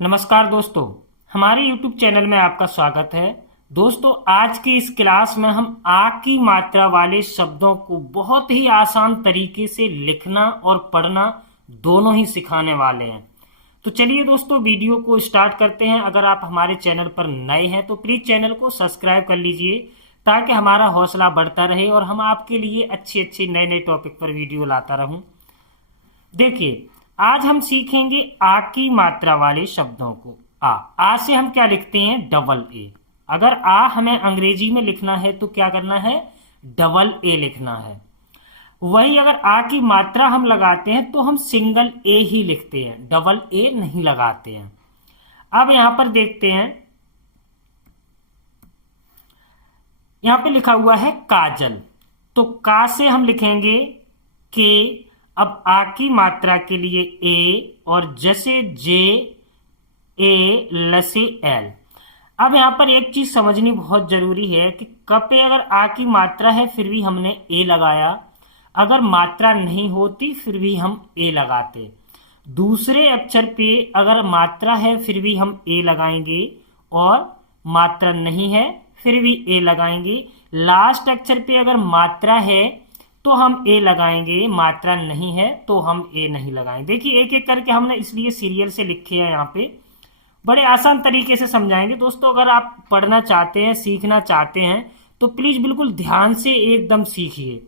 नमस्कार दोस्तों, हमारे YouTube चैनल में आपका स्वागत है। दोस्तों, आज की इस क्लास में हम आ की मात्रा वाले शब्दों को बहुत ही आसान तरीके से लिखना और पढ़ना दोनों ही सिखाने वाले हैं। तो चलिए दोस्तों, वीडियो को स्टार्ट करते हैं। अगर आप हमारे चैनल पर नए हैं तो प्लीज़ चैनल को सब्सक्राइब कर लीजिए ताकि हमारा हौसला बढ़ता रहे और हम आपके लिए अच्छे अच्छे नए नए टॉपिक पर वीडियो लाता रहूं। देखिए, आज हम सीखेंगे आ की मात्रा वाले शब्दों को। आ से हम क्या लिखते हैं? Double A. अगर आ हमें अंग्रेजी में लिखना है तो क्या करना है? डबल ए लिखना है। वही अगर आ की मात्रा हम लगाते हैं तो हम सिंगल ए ही लिखते हैं, डबल ए नहीं लगाते हैं। अब यहां पर देखते हैं, यहां पे लिखा हुआ है काजल, तो का से हम लिखेंगे के। अब आ की मात्रा के लिए ए और जैसे जे, ए, लसे एल। अब यहां पर एक चीज समझनी बहुत जरूरी है कि क पे अगर आ की मात्रा है फिर भी हमने ए लगाया, अगर मात्रा नहीं होती फिर भी हम ए लगाते। दूसरे अक्षर पे अगर मात्रा है फिर भी हम ए लगाएंगे और मात्रा नहीं है फिर भी ए लगाएंगे। लास्ट अक्षर पे अगर मात्रा है तो हम ए लगाएंगे, मात्रा नहीं है तो हम ए नहीं लगाएंगे। देखिए, एक एक करके हमने इसलिए सीरियल से लिखे हैं, यहाँ पे बड़े आसान तरीके से समझाएंगे। दोस्तों, अगर आप पढ़ना चाहते हैं, सीखना चाहते हैं तो प्लीज बिल्कुल ध्यान से एकदम सीखिए,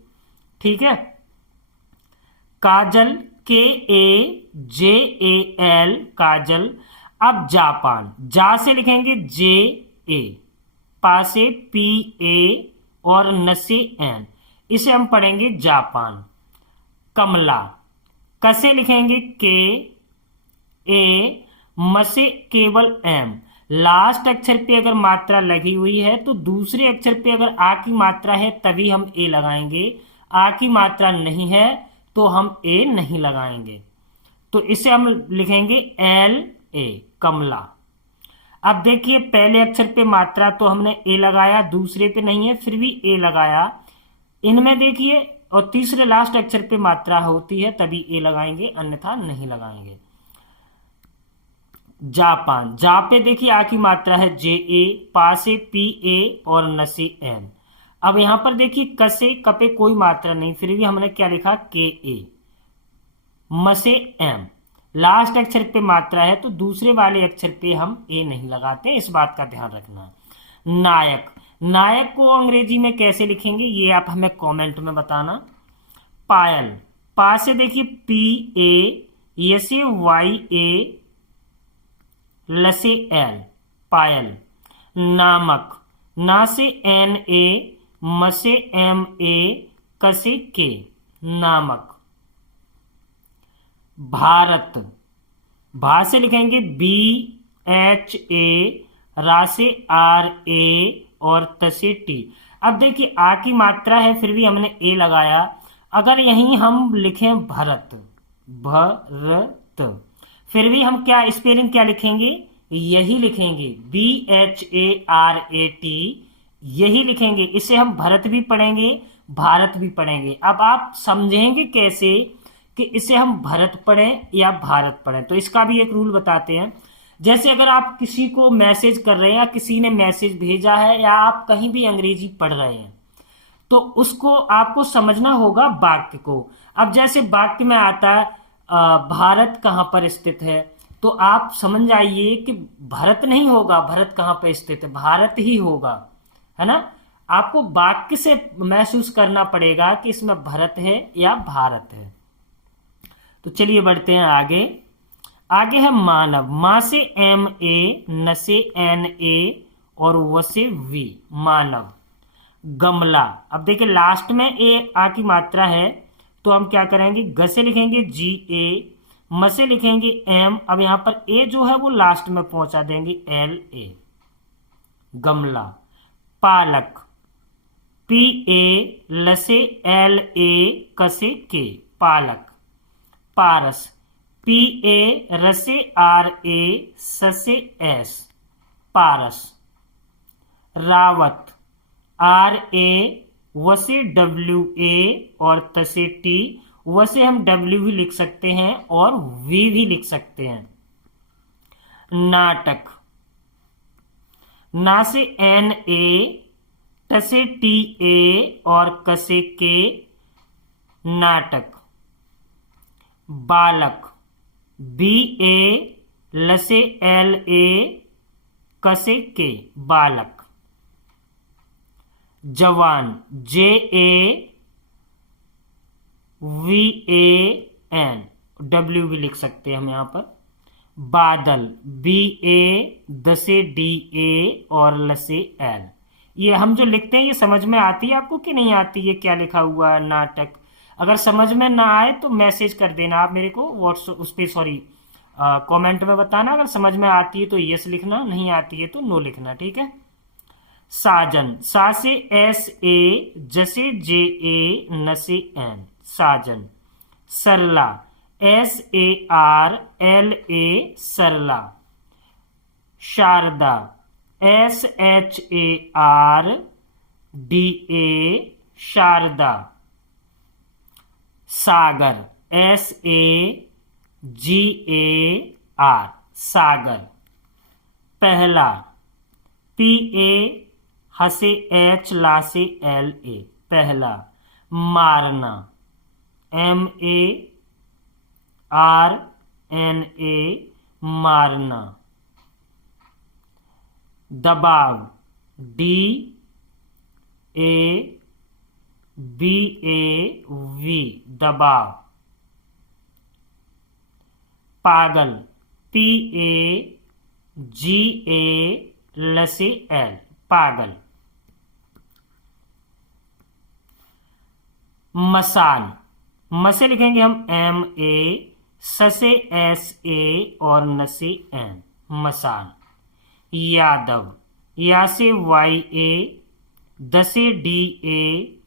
ठीक है। काजल, के ए जे ए एल, काजल। अब जापान, जा से लिखेंगे जे ए, पा से पी ए और न से एन, इसे हम पढ़ेंगे जापान। कमला, क से लिखेंगे के ए, म से केवल एम। लास्ट अक्षर पे अगर मात्रा लगी हुई है तो दूसरे अक्षर पे अगर आ की मात्रा है तभी हम ए लगाएंगे, आ की मात्रा नहीं है तो हम ए नहीं लगाएंगे। तो इसे हम लिखेंगे एल ए, कमला। अब देखिए, पहले अक्षर पे मात्रा तो हमने ए लगाया, दूसरे पे नहीं है फिर भी ए लगाया। इनमें देखिए, और तीसरे लास्ट अक्षर पे मात्रा होती है तभी ए लगाएंगे, अन्यथा नहीं लगाएंगे। जापान, जा पे देखिए आ की मात्रा है जे ए, पा से पी ए और न से एन। अब यहां पर देखिए, क से क पे कोई मात्रा नहीं फिर भी हमने क्या लिखा? के ए। म से एम, लास्ट अक्षर पे मात्रा है तो दूसरे वाले अक्षर पे हम ए नहीं लगाते, इस बात का ध्यान रखना। नायक, नायक को अंग्रेजी में कैसे लिखेंगे ये आप हमें कमेंट में बताना। पायल, पा से देखिए पी ए, ये से वाई ए, लसे एल, पायल। नामक, ना से एन ए, म से एम ए, क से के, नामक। भारत, भा से लिखेंगे बी एच ए, रा से आर ए और त से टी। अब देखिए, आ की मात्रा है फिर भी हमने ए लगाया। अगर यहीं हम लिखें भरत, भरत, फिर भी हम क्या स्पेलिंग क्या लिखेंगे? यही लिखेंगे, B H A R A T, यही लिखेंगे। इसे हम भरत भी पढ़ेंगे, भारत भी पढ़ेंगे। अब आप समझेंगे कैसे कि इसे हम भरत पढ़ें या भारत पढ़ें, तो इसका भी एक रूल बताते हैं। जैसे अगर आप किसी को मैसेज कर रहे हैं या किसी ने मैसेज भेजा है या आप कहीं भी अंग्रेजी पढ़ रहे हैं तो उसको आपको समझना होगा वाक्य को। अब जैसे वाक्य में आता है भारत कहाँ पर स्थित है, तो आप समझ जाइए कि भारत नहीं होगा, भारत कहाँ पर स्थित है, भारत ही होगा, है ना। आपको वाक्य से महसूस करना पड़ेगा कि इसमें भारत है या भारत है। तो चलिए बढ़ते हैं आगे। आगे है मानव, मा से एम ए, न से एन ए और व से वी, मानव। गमला, अब देखिए लास्ट में ए आ की मात्रा है तो हम क्या करेंगे? ग से लिखेंगे जी ए, म से लिखेंगे एम, अब यहां पर ए जो है वो लास्ट में पहुंचा देंगे, एल ए, गमला। पालक, पी ए, ल से एल ए, क से के, पालक। पारस, पी ए, र से आर ए, स से S, Paras. Rawat, R A, व से डब्ल्यू ए और त से टी, व से हम डब्ल्यू भी लिख सकते हैं और वी भी लिख सकते हैं। नाटक, ना से एन ए, ट से टी ए और क से के, नाटक। बालक, बी ए, ल से एल ए, क से के, बालक। जवान, J A V A N, W भी लिख सकते हैं हम यहां पर। बादल, बी ए, द से डी ए और ल से एल। ये हम जो लिखते हैं ये समझ में आती है आपको कि नहीं आती है? क्या लिखा हुआ है नाटक? अगर समझ में ना आए तो मैसेज कर देना आप मेरे को व्हाट्सएप उस पर, सॉरी कमेंट में बताना। अगर समझ में आती है तो यस लिखना, नहीं आती है तो नो लिखना, ठीक है। साजन, सा से एस ए, ज से जे ए, न से एन, साजन। Sarla, S A R L A, Sarla. Sharda, S H A R D A, Sharda. सागर, S A G A R, सागर। पहला, पी ए, ह से एच, ला से एल ए, पहला। मारना, M A R N A, मारना। दबाव, D A B A V, दबाव। पागल, पी ए जी ए, ल से एल, पागल। मसान, म से लिखेंगे हम एम ए, स से एस ए और न से एन, मसान। यादव, या से वाई ए, द से डी ए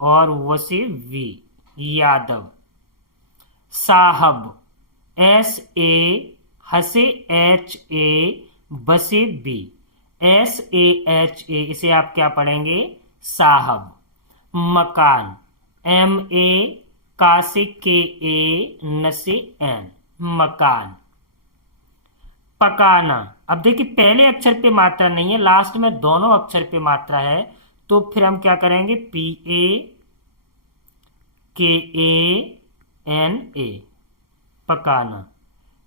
और व से वी, यादव। साहब, एस ए, ह से एच ए, ब से B, S A H A, इसे आप क्या पढ़ेंगे? साहब। मकान, एम ए, का से के ए, न से एन, मकान। पकाना, अब देखिए पहले अक्षर पे मात्रा नहीं है, लास्ट में दोनों अक्षर पे मात्रा है, तो फिर हम क्या करेंगे? पी ए के ए एन ए, पकाना।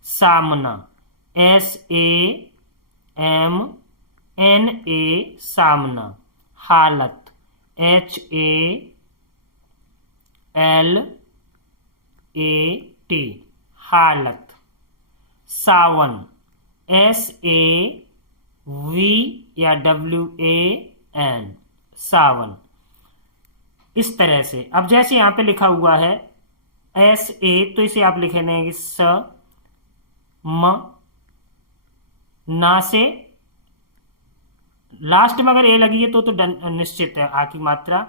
सामना, S A M N A, सामना। हालत, H A L A T, हालत। सावन, एस ए वी या डब्ल्यू ए एन, सावन। इस तरह से अब जैसे यहां पे लिखा हुआ है एस ए, तो इसे आप लिखे देंगे स म, ना से लास्ट में अगर ए लगी है तो निश्चित है आ की मात्रा।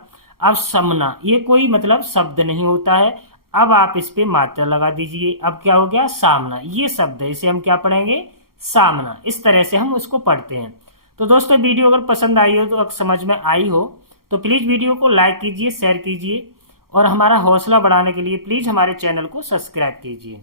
अब समना, ये कोई मतलब शब्द नहीं होता है, अब आप इस पे मात्रा लगा दीजिए। अब क्या हो गया? सामना, ये शब्द है, इसे हम क्या पढ़ेंगे? सामना। इस तरह से हम उसको पढ़ते हैं। तो दोस्तों वीडियो अगर पसंद आई हो, तो अगर समझ में आई हो तो प्लीज वीडियो को लाइक कीजिए, शेयर कीजिए और हमारा हौसला बढ़ाने के लिए प्लीज हमारे चैनल को सब्सक्राइब कीजिए।